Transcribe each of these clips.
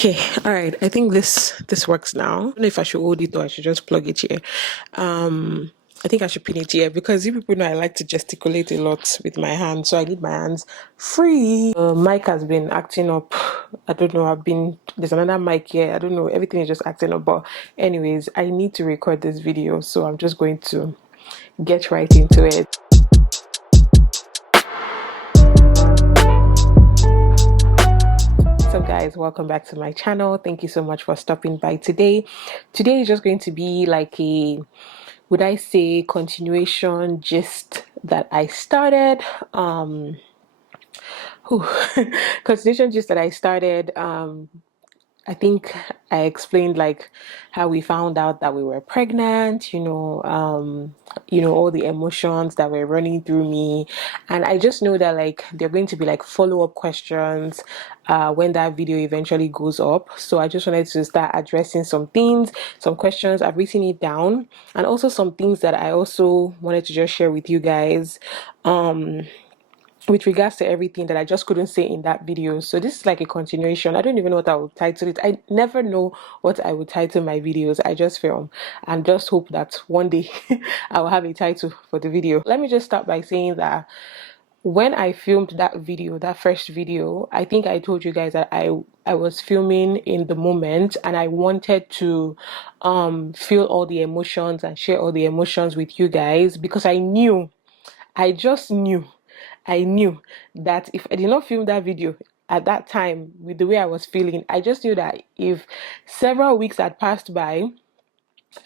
Okay, all right. I think this works now. I don't know if I should hold it or I should just plug it here. I think I should pin it here because you people know I like to gesticulate a lot with my hands, so I need my hands free. Mic has been acting up. I don't know. There's another mic here. I don't know. Everything is just acting up. But anyways, I need to record this video, so I'm just going to get right into it. What's up, guys? Welcome back to my channel. Thank you so much for stopping by today. Today is just going to be like a, would I say, continuation gist that I started. Continuation gist that I started. I think I explained like how we found out that we were pregnant, all the emotions that were running through me. And I just know that like there are going to be like follow-up questions when that video eventually goes up. So I just wanted to start addressing some things, some questions. I've written it down, and also some things that I also wanted to just share with you guys. With regards to everything that I just couldn't say in that video. So this is like a continuation. I don't even know what I would title it. I never know what I would title my videos. I just film and just hope that one day I will have a title for the video. Let me just start by saying that when I filmed that video, that first video, I think I told you guys that I was filming in the moment and I wanted to feel all the emotions and share all the emotions with you guys because I just knew I knew that if I did not film that video at that time with the way I was feeling, I just knew that if several weeks had passed by,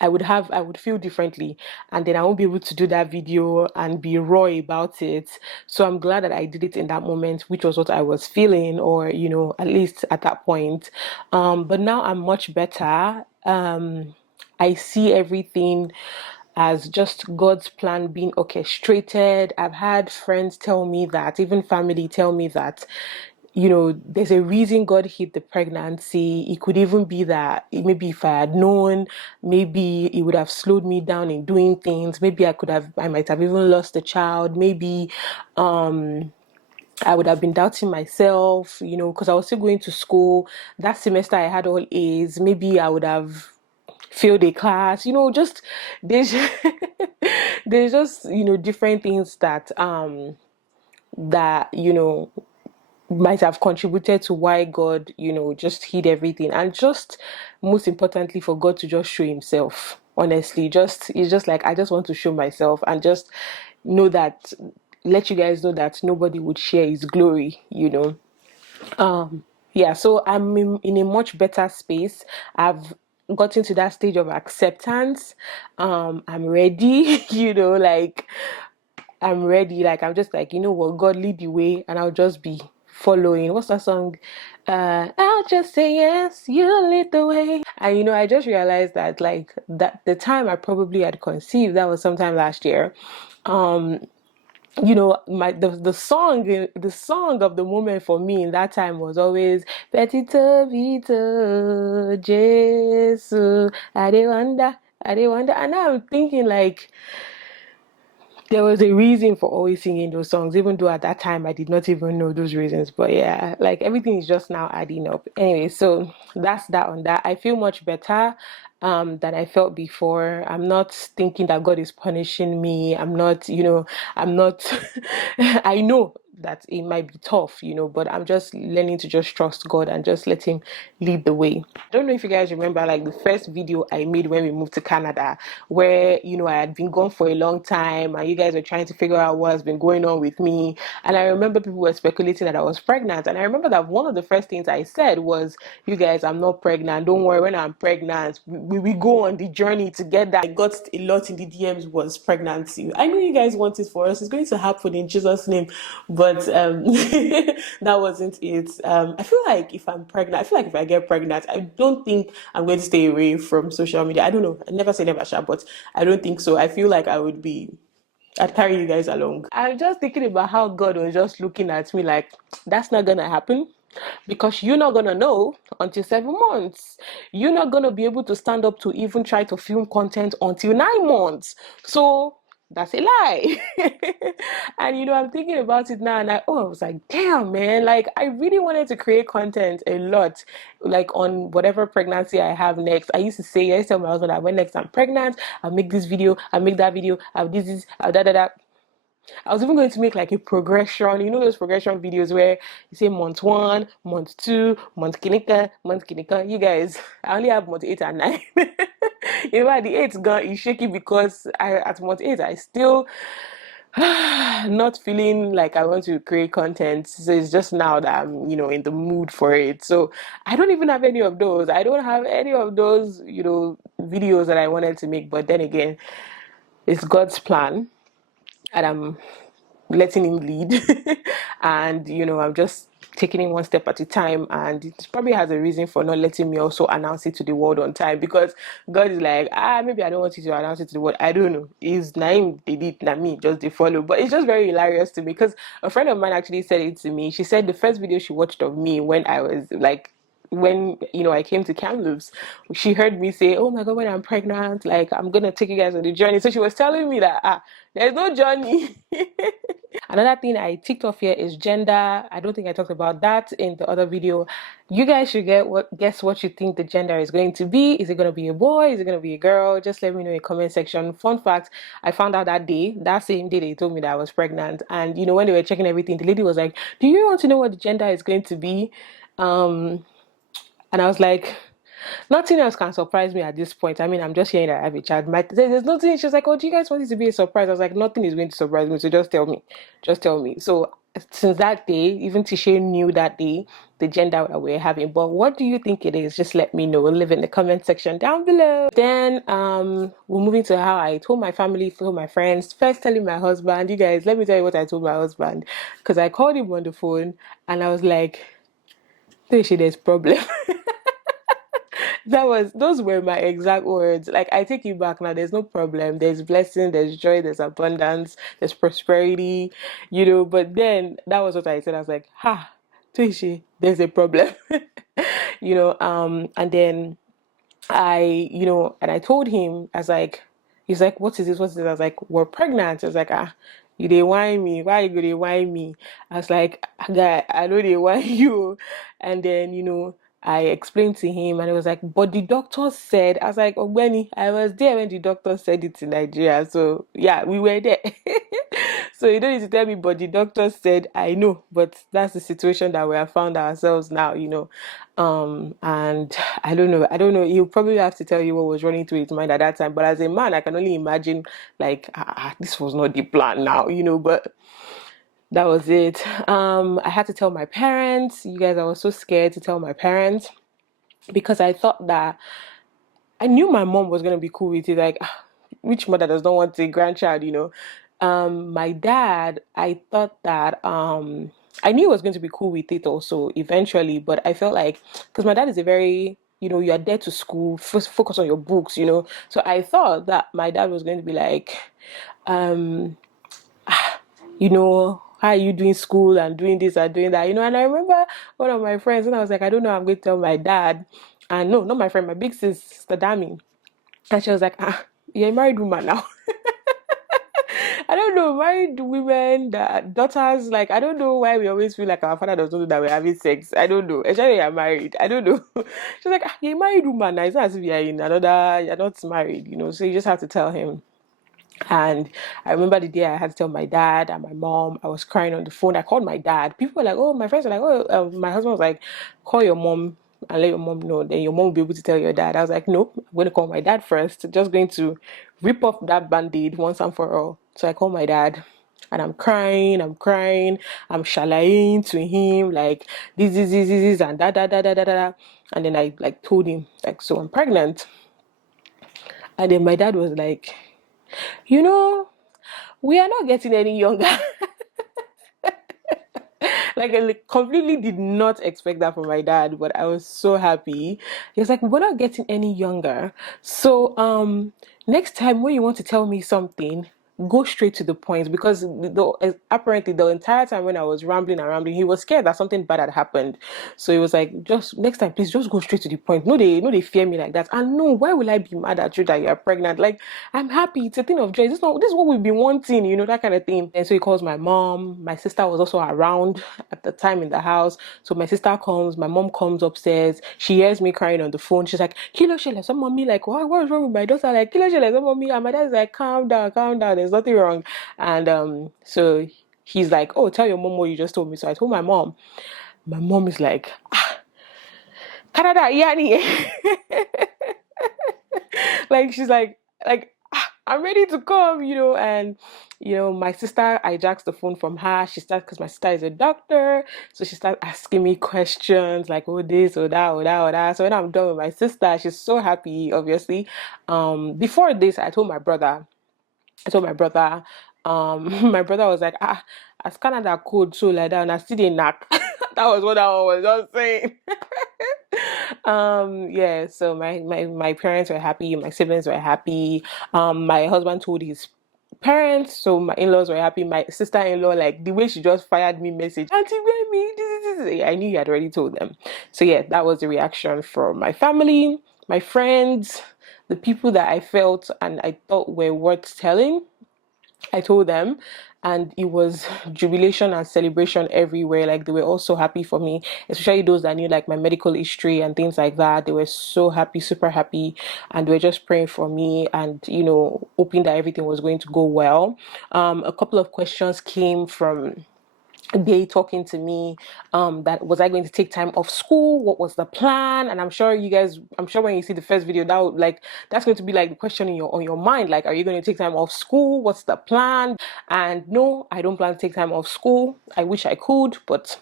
I would feel differently, and then I won't be able to do that video and be raw about it. So I'm glad that I did it in that moment, which was what I was feeling, or at least at that point. But now I'm much better. I see everything as just God's plan being orchestrated. I've had friends tell me that, even family tell me that, there's a reason God hid the pregnancy. It could even be that maybe if I had known, maybe it would have slowed me down in doing things. Maybe I might have even lost the child. Maybe, I would have been doubting myself, because I was still going to school. That semester I had all A's. Maybe I would have failed a class, just there's there's just different things that that might have contributed to why God just hid everything, and just most importantly for God to just show himself. Honestly, it's just like I just want to show myself and just know that, let you guys know that nobody would share his glory. Yeah, so I'm in a much better space. I've gotten to that stage of acceptance. I'm ready. Like I'm ready. Like I'm just like, what, God lead the way, and I'll just be following. What's that song? I'll just say yes, you lead the way. And I just realized that like that the time I probably had conceived, that was sometime last year. The song of the moment for me in that time was always Petito Vito Jesus I dey wonder, and now I'm thinking like there was a reason for always singing those songs, even though at that time I did not even know those reasons. But yeah, like everything is just now adding up. Anyway, so that's that on that. I feel much better than I felt before. I'm not thinking that God is punishing me. I'm not, I'm not, I know that it might be tough, but I'm just learning to just trust God and just let him lead the way. I don't know if you guys remember like the first video I made when we moved to Canada, where I had been gone for a long time and you guys were trying to figure out what has been going on with me. And I remember people were speculating that I was pregnant, and I remember that one of the first things I said was, you guys, I'm not pregnant, don't worry, when I'm pregnant we go on the journey together. I got a lot in the DMs was pregnancy. I know you guys want it for us, it's going to happen in Jesus' name, but that wasn't it. I feel like if I'm pregnant, I feel like if I get pregnant, I don't think I'm going to stay away from social media. I don't know, I never say never, but I don't think so. I feel like I'd carry you guys along. I'm just thinking about how God was just looking at me like, that's not gonna happen, because you're not gonna know until 7 months. You're not gonna be able to stand up to even try to film content until 9 months. So that's a lie. And I'm thinking about it now, and I was like, damn, man, like I really wanted to create content a lot, like on whatever pregnancy I have next. I used to say, I used to tell my husband that when next I'm pregnant, I'll make this video, I'll make that video, I'll this, I'll da. I was even going to make like a progression, those progression videos where you say month one, month two, month kinika, month kinika. You guys, I only have month 8 and 9. At the 8th gone is shaky because at month 8 I still not feeling like I want to create content. So it's just now that I'm, in the mood for it. So I don't even have any of those. I don't have any of those, videos that I wanted to make. But then again, it's God's plan, and I'm letting him lead. And I'm just taking it one step at a time, and it probably has a reason for not letting me also announce it to the world on time, because God is like, maybe I don't want you to announce it to the world. I don't know, is Naim did it, not me, just they follow. But it's just very hilarious to me, because a friend of mine actually said it to me. She said the first video she watched of me when I was like, when I came to Kamloops, she heard me say, oh my god, when I'm pregnant, like I'm gonna take you guys on the journey. So she was telling me that there's no journey. Another thing I ticked off here is gender. I don't think I talked about that in the other video. You guys should guess what you think the gender is going to be. Is it going to be a boy? Is it going to be a girl? Just let me know in the comment section. Fun fact, I found out that same day they told me that I was pregnant. And when they were checking everything, the lady was like, do you want to know what the gender is going to be? And I was like, nothing else can surprise me at this point. I mean, I'm just hearing that I have a child. There's nothing. She's like, oh, do you guys want it to be a surprise? I was like, nothing is going to surprise me. So just tell me. Just tell me. So since that day, even Tisha knew that day the gender that we're having. But what do you think it is? Just let me know. Leave it in the comment section down below. Then we're moving to how I told my family, told my friends. First telling my husband. You guys, let me tell you what I told my husband. Because I called him on the phone and I was like, Tisha, there's problem. Those were my exact words. Like, I take you back now. There's no problem. There's blessing, there's joy, there's abundance, there's prosperity, but then that was what I said. I was like, Tishi, there's a problem. And then and I told him, I was like, he's like, what is this? What's this? I was like, we're pregnant. I was like, you they whine me. Why you they whine me? I was like, guy, I know they whine you. And then, I explained to him, and it was like, but the doctor said, I was like, oh, Gbemi, I was there when the doctor said it in Nigeria. So yeah, we were there. So you don't need to tell me, but the doctor said, I know, but that's the situation that we have found ourselves now, and I don't know. He'll probably have to tell you what was running through his mind at that time. But as a man, I can only imagine, like, this was not the plan now, but that was it. I had to tell my parents. You guys, I was so scared to tell my parents, because I thought that I knew my mom was gonna be cool with it. Like, which mother does not want a grandchild, My dad, I thought that I knew he was going to be cool with it also eventually, but I felt like, because my dad is a very, you are there to school, first focus on your books, So I thought that my dad was going to be like, how are you doing school and doing this and doing that, And I remember one of my friends, and I was like, I don't know, I'm going to tell my dad. And no, not my friend, my big sister Dami. And she was like, you're a married woman now. I don't know, married women, daughters, like, I don't know why we always feel like our father does not know that we're having sex. I don't know. Especially you're married. I don't know. She's like, you're a married woman now. It's not as if you're not married, So you just have to tell him. And I remember the day I had to tell my dad and my mom. I was crying on the phone. I called my dad. People were like, oh, my friends were like, my husband was like, call your mom and let your mom know. Then your mom will be able to tell your dad. I was like, nope, I'm going to call my dad first. Just going to rip off that band-aid once and for all. So I called my dad. And I'm crying, I'm shalaing to him, like, this, and da. And then I, like, told him, like, so I'm pregnant. And then my dad was like, we are not getting any younger. Like, I completely did not expect that from my dad, but I was so happy. He was like, we're not getting any younger. So, next time when you want to tell me something, go straight to the point, because apparently the entire time when I was rambling and rambling, he was scared that something bad had happened. So he was like, just next time, please just go straight to the point. No, they fear me like that. And no, why will I be mad at you that you are pregnant? Like, I'm happy. It's a thing of joy. This is what we've been wanting, that kind of thing. And so he calls my mom. My sister was also around at the time in the house. So my sister comes, my mom comes upstairs. She hears me crying on the phone. She's like, Kilo Shele, some mommy, like, what is wrong with my daughter? Like, Kilo Shele, some mommy. And my dad's like, calm down, calm down. There's nothing wrong. And so he's like, oh, tell your mom what you just told me. So I told my mom. My mom is like, Canada, Yani. Like, she's like, I'm ready to come, and my sister hijacks the phone from her. She starts, because my sister is a doctor, so she starts asking me questions like, oh, this or that or that or that. So when I'm done with my sister, she's so happy, obviously. Before this, I told my brother, my brother was like, as Canada code so like that, and I still didn't knock. That was what that one was just saying. Yeah, so my parents were happy, my siblings were happy. My husband told his parents, so my in-laws were happy. My sister-in-law, like the way she just fired me message, Auntie Gbemi, this. I knew you had already told them. So yeah, that was the reaction from my family, my friends, the people that I felt and I thought were worth telling. I told them, and it was jubilation and celebration everywhere. Like, they were all so happy for me, especially those that knew like my medical history and things like that. They were so happy, super happy, and they were just praying for me and hoping that everything was going to go well. A couple of questions came from they talking to me, that was I going to take time off school, what was the plan? And I'm sure when you see the first video, that's going to be like the question on your mind, like, are you going to take time off school? What's the plan? And no, I don't plan to take time off school. I wish I could, but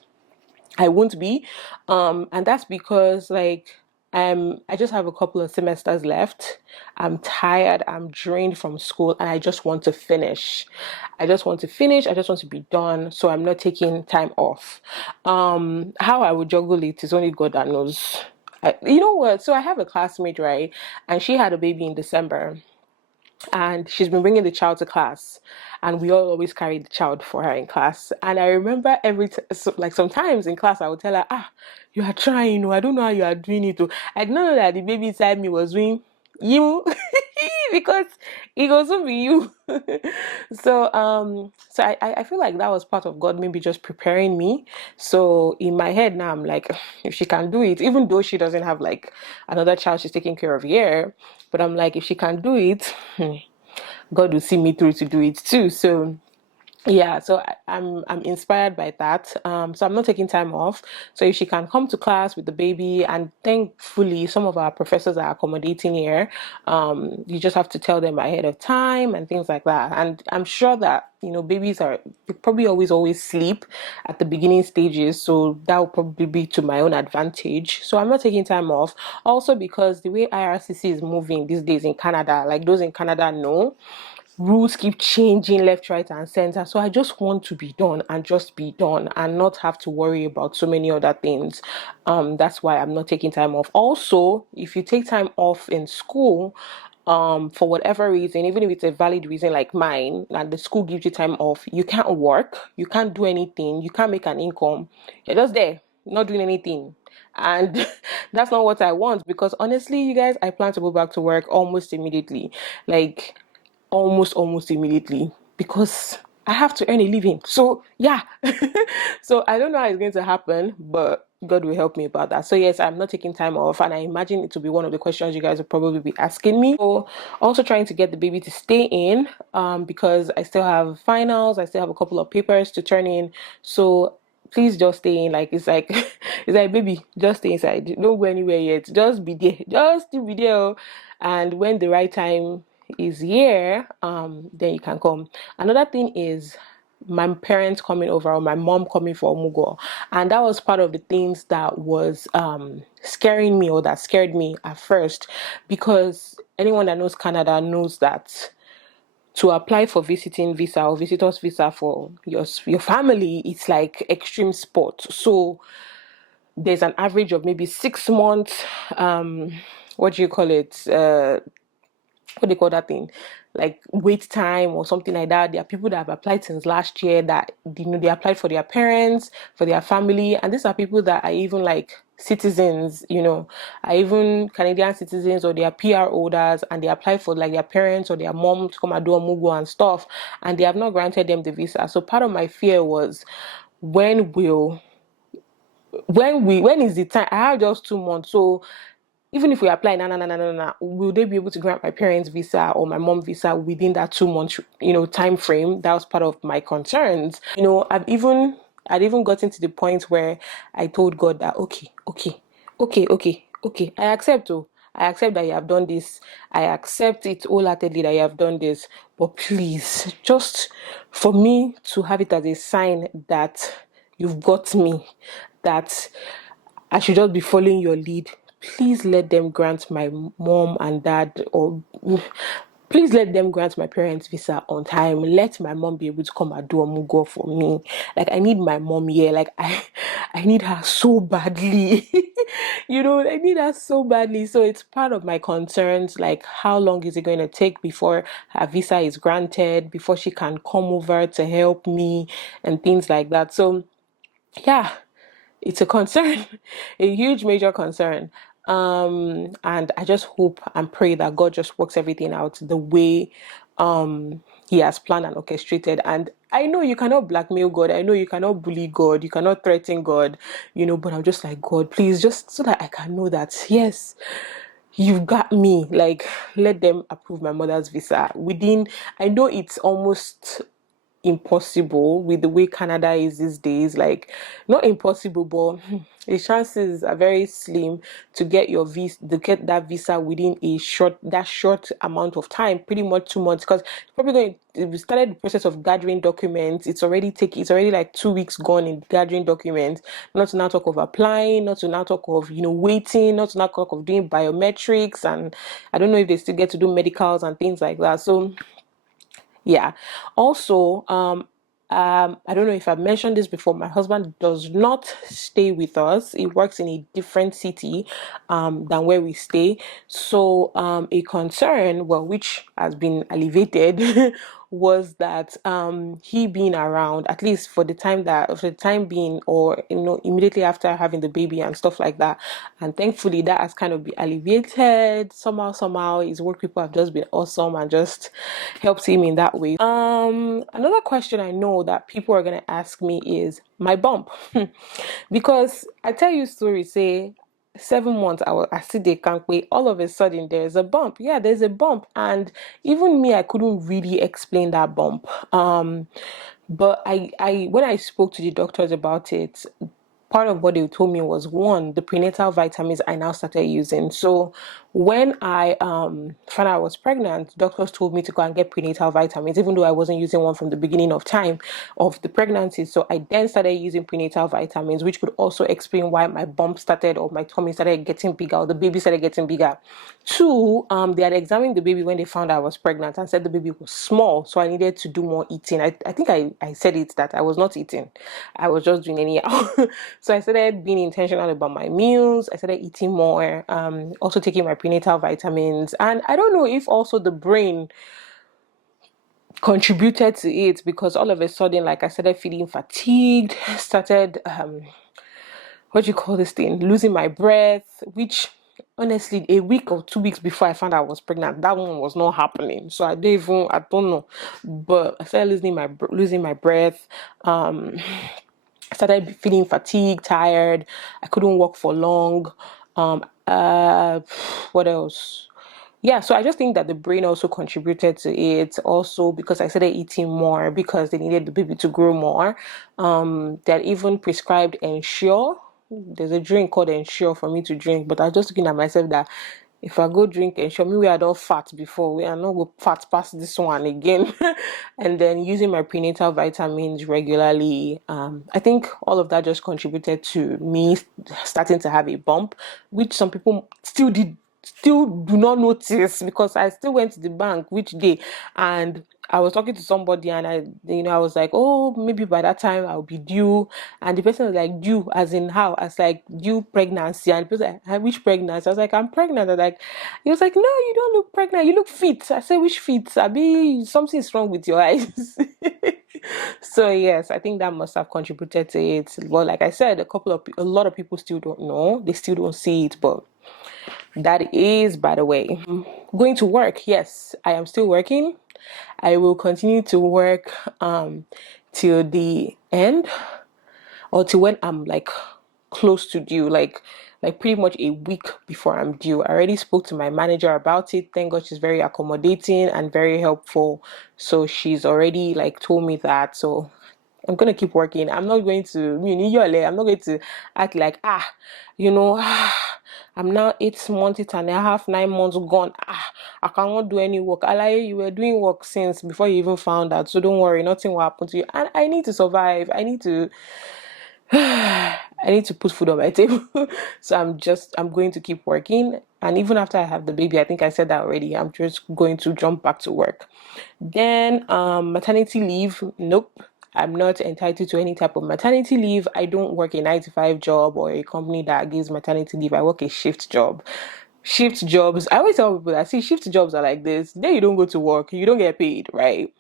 I won't be. And that's because, like, I just have a couple of semesters left. I'm tired, I'm drained from school, and I just want to finish. I just want to be done. So I'm not taking time off. How I would juggle it is only God that knows. You know what? So I have a classmate, right? And she had a baby in December, and she's been bringing the child to class, and we all always carry the child for her in class. And I remember like sometimes in class I would tell her, you are trying, I don't know how you are doing it. I didn't know that the baby inside me was doing you. Because it goes to be you. So I feel like that was part of God maybe just preparing me. So in my head now, I'm like, if she can do it, even though she doesn't have like another child she's taking care of here, but I'm like, if she can do it, God will see me through to do it too. So yeah, so I'm inspired by that. So I'm not taking time off. So if she can come to class with the baby, and thankfully some of our professors are accommodating here. You just have to tell them ahead of time and things like that. And I'm sure that babies they probably always sleep at the beginning stages, so that will probably be to my own advantage. So I'm not taking time off. Also because the way IRCC is moving these days in Canada, like those in Canada know, rules keep changing left, right, and center. So I just want to be done and just be done and not have to worry about so many other things. That's why I'm not taking time off. Also, if you take time off in school, for whatever reason, even if it's a valid reason like mine, and the school gives you time off, you can't work, you can't do anything, you can't make an income. You're just there, not doing anything. And that's not what I want, because honestly, you guys, I plan to go back to work almost immediately. Like, almost immediately, because I have to earn a living. So yeah. So I don't know how it's going to happen, but God will help me about that. So yes, I'm not taking time off, and I imagine it will be one of the questions you guys will probably be asking me. So also trying to get the baby to stay in, because I still have finals, I still have a couple of papers to turn in. So please just stay in. Like, it's like it's like, baby, just stay inside, don't go anywhere yet, just be there, just still be there. And when the right time is here, then you can come. Another thing is my parents coming over, or my mom coming for Omugo, and that was part of the things that was scaring me, or that scared me at first, because anyone that knows Canada knows that to apply for visiting visa or visitors visa for your family, it's like extreme sport. So there's an average of maybe 6 months, what do you call it, what they call that thing, like wait time or something like that. There are people that have applied since last year that they applied for their parents, for their family, and these are people that are even like citizens, are even Canadian citizens or they are PR holders, and they apply for like their parents or their mom to come and do a mugo and stuff, and they have not granted them the visa. So part of my fear was, when when is the time? I have just 2 months, so even if we apply, will they be able to grant my parents' visa or my mom visa within that 2 month, time frame? That was part of my concerns. I'd even gotten to the point where I told God that, okay, I accept. Oh, I accept that you have done this. I accept it wholeheartedly that you have done this. But please, just for me to have it as a sign that you've got me, that I should just be following your lead. Please let them grant my mom and dad, or please let them grant my parents visa on time. Let my mom be able to come and do a mugo for me. Like, I need my mom here. Like, I need her so badly. I need her so badly. So it's part of my concerns. Like, how long is it going to take before her visa is granted, before she can come over to help me and things like that. So yeah, it's a concern, a huge major concern. And I just hope and pray that God just works everything out the way he has planned and orchestrated. And I know you cannot blackmail God, I know you cannot bully God, you cannot threaten God, but I'm just like, God, please, just so that I can know that, yes, you've got me. Like, let them approve my mother's visa within, I know it's almost impossible with the way Canada is these days. Like, not impossible, but the chances are very slim to get your visa, to get that visa within that short amount of time, pretty much 2 months. Because probably we started the process of gathering documents. It's already like 2 weeks gone in gathering documents. Not to now talk of applying, not to now talk of waiting, not to now talk of doing biometrics, and I don't know if they still get to do medicals and things like that. So yeah. Also, I don't know if I've mentioned this before. My husband does not stay with us. He works in a different city than where we stay. So a concern, well, which has been alleviated, was that he being around, at least for the time being, or immediately after having the baby and stuff like that. And thankfully that has kind of been alleviated somehow. His work people have just been awesome and just helped him in that way. Another question I know that people are gonna ask me is my bump. Because I tell you stories, say 7 months I still they can't wait. All of a sudden there's a bump. Yeah, there's a bump. And even me, I couldn't really explain that bump. But I when I spoke to the doctors about it, part of what they told me was, one, the prenatal vitamins I now started using. So when I found out I was pregnant, doctors told me to go and get prenatal vitamins, even though I wasn't using one from the beginning of time of the pregnancy. So I then started using prenatal vitamins, which could also explain why my bump started, or my tummy started getting bigger, or the baby started getting bigger. Two, they had examined the baby when they found I was pregnant and said the baby was small, so I needed to do more eating. I think I said it that I was not eating, I was just doing anyhow. So I started being intentional about my meals. I started eating more, also taking my prenatal vitamins. And I don't know if also the brain contributed to it, because all of a sudden, like, I started feeling fatigued, started what do you call this thing, losing my breath, which honestly, a week or 2 weeks before I found out I was pregnant, that one was not happening. So I don't know, but I started losing my breath. Started feeling fatigued, tired. I couldn't walk for long. What else? Yeah, so I just think that the brain also contributed to it. Also, because I started eating more because they needed the baby to grow more. That even prescribed Ensure. There's a drink called Ensure for me to drink, but I was just looking at myself that if I go drink Ensure, me we are not fat before, we are not go fat past this one again. And then using my prenatal vitamins regularly. I think all of that just contributed to me starting to have a bump, which some people still did still do not notice, because I still went to the bank which day, and I was talking to somebody, and I was like, oh, maybe by that time I'll be due. And the person was like, due as in how? I was like, due pregnancy. And the person like, which pregnancy? I was like, I'm pregnant. I was like, he was like, no, you don't look pregnant, you look fit. I said, which fit? Abi, something is wrong with your eyes. So yes, I think that must have contributed to it. Well, like I said, a lot of people still don't know, they still don't see it, but that is, by the way, going to work. Yes, I am still working. I will continue to work till the end, or till when I'm like close to due, like pretty much a week before I'm due. I already spoke to my manager about it. Thank God she's very accommodating and very helpful. So she's already like told me that. So I'm gonna keep working. I'm not going to, I'm not going to act like I'm now 8 months, 8.5, 9 months gone. I cannot do any work. Alaye, you were doing work since before you even found out. So don't worry, nothing will happen to you. And I need to survive. I need to I need to put food on my table. So I'm going to keep working. And even after I have the baby, I think I said that already, I'm just going to jump back to work. Then maternity leave, nope. I'm not entitled to any type of maternity leave. I don't work a 9 to 5 job or a company that gives maternity leave. I work a shift job. Shift jobs, I always tell people that, see, shift jobs are like this. The day you don't go to work, you don't get paid, right?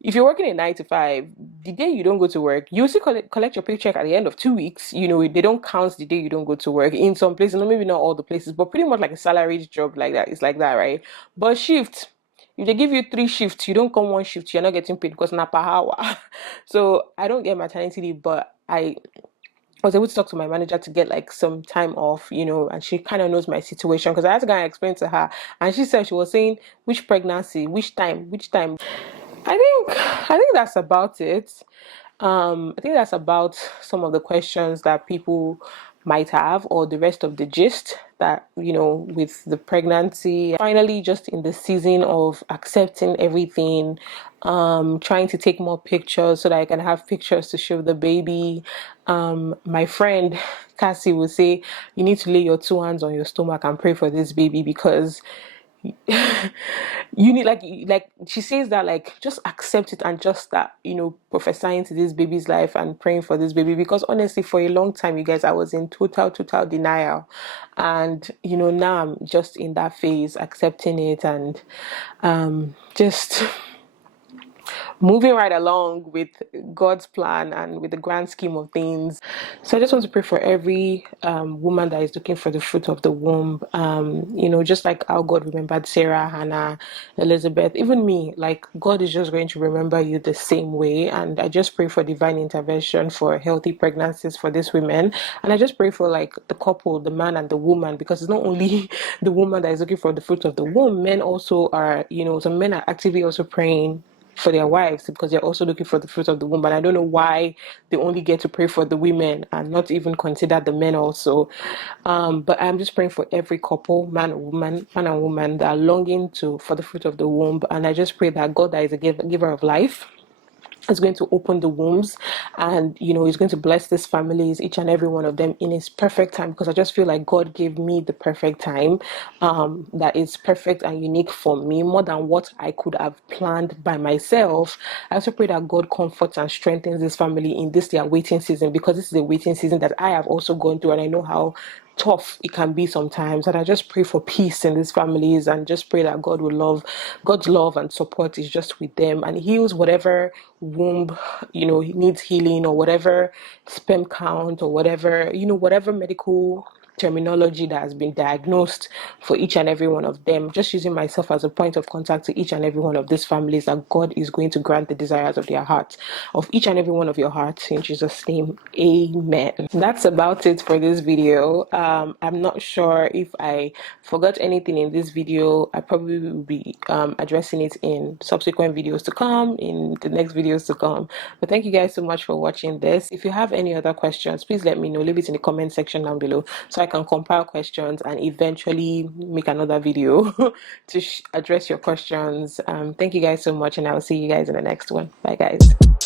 If you're working a 9 to 5, the day you don't go to work, you still collect your paycheck at the end of 2 weeks. They don't count the day you don't go to work. In some places, no, maybe not all the places, but pretty much like a salaried job like that. It's like that, right? But shift, if they give you 3 shifts, you don't come one shift, you're not getting paid because not per hour. So I don't get maternity leave, but I was able to talk to my manager to get like some time off, and she kind of knows my situation, because I had to go and explain to her, and she said, she was saying, which pregnancy, which time. I think that's about it. I think that's about some of the questions that people might have, or the rest of the gist that, with the pregnancy. Finally, just in the season of accepting everything, trying to take more pictures so that I can have pictures to show the baby. My friend Cassie will say, you need to lay your 2 hands on your stomach and pray for this baby, because you need, like she says that, like, just accept it and just start prophesying to this baby's life and praying for this baby. Because honestly, for a long time, you guys, I was in total denial, and now I'm just in that phase, accepting it, and just moving right along with God's plan and with the grand scheme of things. So I just want to pray for every woman that is looking for the fruit of the womb. Just like how God remembered Sarah, Hannah, Elizabeth, even me, like God is just going to remember you the same way. And I just pray for divine intervention for healthy pregnancies for these women. And I just pray for like the couple, the man and the woman, because it's not only the woman that is looking for the fruit of the womb. Men also are, some men are actively also praying for their wives, because they're also looking for the fruit of the womb. And I don't know why they only get to pray for the women and not even consider the men also. But I'm just praying for every couple, man and woman, that are longing for the fruit of the womb. And I just pray that God, that is a giver of life, is going to open the wombs, and he's going to bless these families, each and every one of them, in his perfect time, because I just feel like God gave me the perfect time, that is perfect and unique for me, more than what I could have planned by myself. I also pray that God comforts and strengthens this family in this their waiting season, because this is a waiting season that I have also gone through, and I know how tough it can be sometimes. And I just pray for peace in these families, and just pray that God's love and support is just with them, and heals whatever womb needs healing, or whatever sperm count, or whatever medical terminology that has been diagnosed for each and every one of them. Just using myself as a point of contact to each and every one of these families, that God is going to grant the desires of their hearts, of each and every one of your hearts, in Jesus' name, amen. That's about it for this video. I'm not sure if I forgot anything in this video. I probably will be addressing it in subsequent videos to come, in the next videos to come. But thank you guys so much for watching this. If you have any other questions, please let me know. Leave it in the comment section down below, so I can compile questions and eventually make another video to address your questions. Thank you guys so much, and I'll see you guys in the next one. Bye guys.